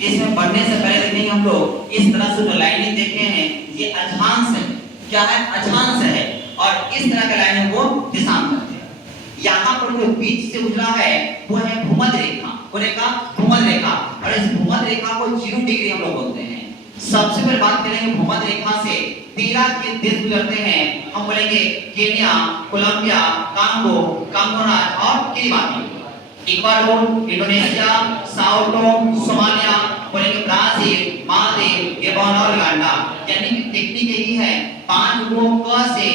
इसमें बढ़ने से पहले देखेंगे हम लोग इस तरह से जो लाइनें देखे हैं ये अक्षांश है। क्या है? अक्षांश है। और इस तरह का लाइन है वो देशांतर है। यहाँ पर जो बीच से गुजरा है वो है भूमध्य रेखा। वो रेखा भूमध्य रेखा, और इस भूमध्य रेखा को 0 डिग्री हम लोग बोलते हैं। सबसे पहले बात करेंगे भूमध्य रेखा से 13 के देश गुजरते हैं। हम बोलेंगे केन्या, कोलंबिया, कांगो, कांगो राज्य और Kiribati. Ecuador, Indonesia, Sao Tomé, Somalia, बोलेंगे ब्राजील, मालदीव, गैबोन और उगांडा। यानी कि टेक्निक यही है 5 को क से,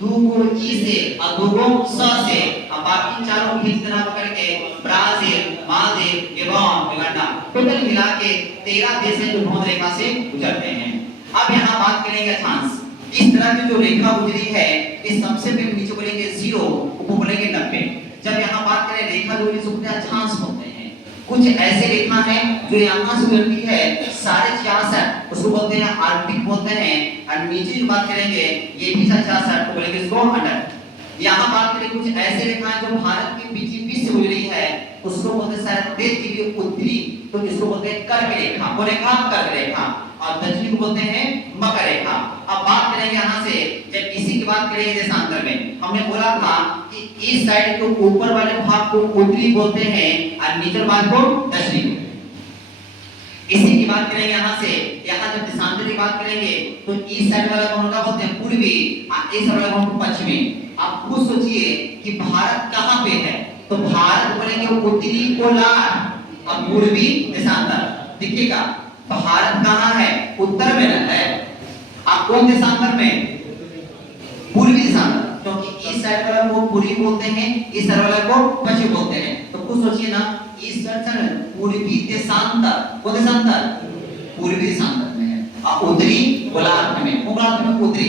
2 को ई से और 2 को स से, अब बाकी चारों खींच देना पकड़ के Brazil, Maldives, Gabon, Uganda, total मिला के 13 देश हैं जो भूमध्य रेखा से गुजरते हैं। अब यहाँ बात करेंगे अक्षांश। इस तरह की जो रेखा गुजरी है इस सबसे पहले नीचे बोलेंगे 0, ऊपर बोलेंगे 90। जब यहाँ बात करें रेखा जो इसको अक्षांश बोलते हैं। कुछ ऐसे रेखा हैं जो यहाँ से गुजरती है 66.5, उसको बोलते हैं आर्कटिक बोलते हैं। और नीचे जो बात करेंगे ये भी 66 को बोलेंगे इसको अंडर। यहाँ बात करें कुछ ऐसे रेखाएं जो भारत के बीच से गुजरी है उसको बोलते हैं शायद 30 डिग्री उत्तरी, तो इसको बोलते हैं कर्क रेखा। वो रेखा कर्क रेखा। और दक्षिणी को बोलते हैं मकर रेखा। अब बात करेंगे यहाँ से जब इसी की बात करेंगे देशांतर में, हमने बोला था कि इस साइड को ऊपर वाले भाग को उत्तरी बोलते हैं और नीचे भाग को दक्षिणी। इसी की बात करेंगे यहाँ से, यहाँ जब देशांतर की बात करेंगे तो इस साइड वाला कौन का बोलते हैं पूर्वी और इस वाला कौन पश्चिमी। आप खुद सोचिए कि भारत कहाँ पे है, तो भारत बोलेंगे उत्तरी गोलार्ध और पूर्वी देशांतर। देखिएगा भारत कहाँ है? उत्तर में है। आप कौन देशांतर में? पूर्वी देशांतर, क्योंकि इस साइड वाला को पूर्वी बोलते हैं, इस साइड वाला को पश्चिम बोलते हैं। तो कुछ सोचिए ना, इस साइड पूर्वी देशांतर, वो देशांतर पूर्वी देशांतर में है और उत्तरी गोलार्ध में, गोलार्ध में उत्तरी,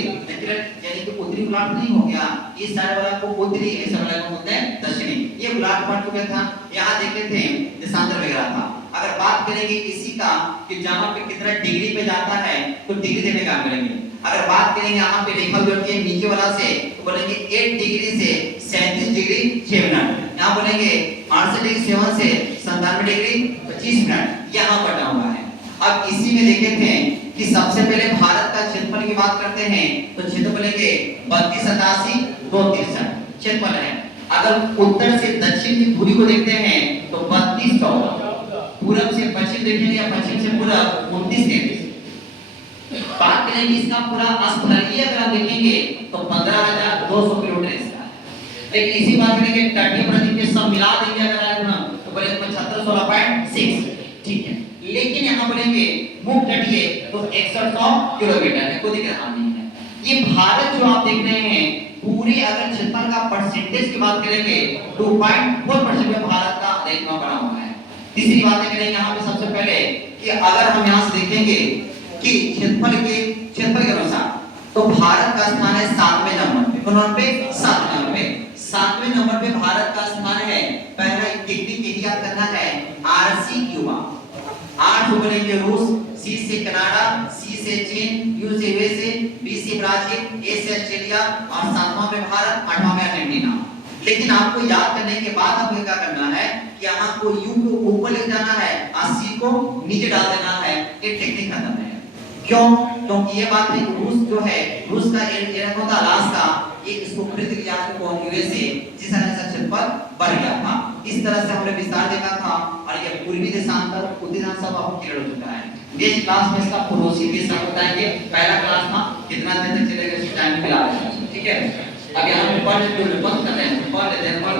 यानी कि उत्तरी गोलार्ध नहीं हो गया। इस साइड वाला को उत्तरी, इस वाला को बोलते हैं दक्षिणी। ये गोलार्ध पढ़ चुके था, यहाँ देखे थे देशांतर वगैरह था। अगर बात करेंगे इसी का कि जहां पे कितना डिग्री पे जाता है तो डिग्री देने का करेंगे। अगर बात करेंगे यहाँ पे रेखा गुजरती है नीचे वाला से तो बोलेंगे 8 डिग्री से 37 डिग्री 6 मिनट। यहाँ बोलेंगे 68 डिग्री 7 से 97 डिग्री 25 मिनट यहाँ बटा हुआ है। अब इसी में देखे थे कि सबसे पहले भारत का क्षेत्रफल की बात करते हैं तो क्षेत्र बोलेंगे 3287 263 क्षेत्रफल है। अगर उत्तर से दक्षिण की दूरी को देखते हैं तो 32 14, पूरब से पश्चिम देखेंगे या पश्चिम से पूरब 29 33। बात करेंगे इसका पूरा स्थलीय अगर हम देखेंगे तो 15200 किलोमीटर इसका है। लेकिन इसी बात करेंगे तटीय प्रदेश के सब मिला देंगे अगर हम तो बोले 75 ठीक है। लेकिन यहाँ बोलेंगे मुख्य तटीय तो 6100 किलोमीटर है, कोई दिक्कत नहीं है। ये भारत जो आप देख रहे हैं पूरे अगर क्षेत्रफल का परसेंटेज की बात करेंगे 2.4% में भारत का रेखा बना हुआ है। तीसरी बात करेंगे यहाँ पे सबसे पहले कि अगर हम यहाँ से देखेंगे कि क्षेत्रफल के अनुसार तो भारत का स्थान है 7वें नंबर पे। कौन नंबर पे? 7वें नंबर पे। 7वें नंबर पे भारत का स्थान है। पहला टेक्निक यही याद करना है आरसी क्यूबा। 8 बोलेंगे रूस, सी से कनाडा, सी से चीन, यू से यूएसए, बी से ब्राजील, ए से ऑस्ट्रेलिया और 7वां पे भारत, 8वां में अर्जेंटीना। लेकिन आपको याद करने के बाद आपको क्या करना है कि यहाँ को यू को ऊपर ले जाना है और सी को नीचे डाल देना है। ये टेक्निक खत्म है। क्यों? क्योंकि ये बात है रूस जो है, रूस का एरिया होता अलास्का, ये इसको खरीद लिया है कौन? यूएसए, जिस तरह से क्षेत्रफल बढ़ गया था। इस तरह से हमने विस्तार देखा था और ये पूर्वी देशांतर उत्तरी देशांतर सब आपको क्लियर हो चुका है। नेक्स्ट क्लास में इसका पड़ोसी देश आप बताएंगे। पहला क्लास था कितना दिन तक चलेगा इस टाइम में मिला, ठीक है। अब यहाँ पे पढ़ बंद कर रहे हैं, पढ़ लेते हैं, पढ़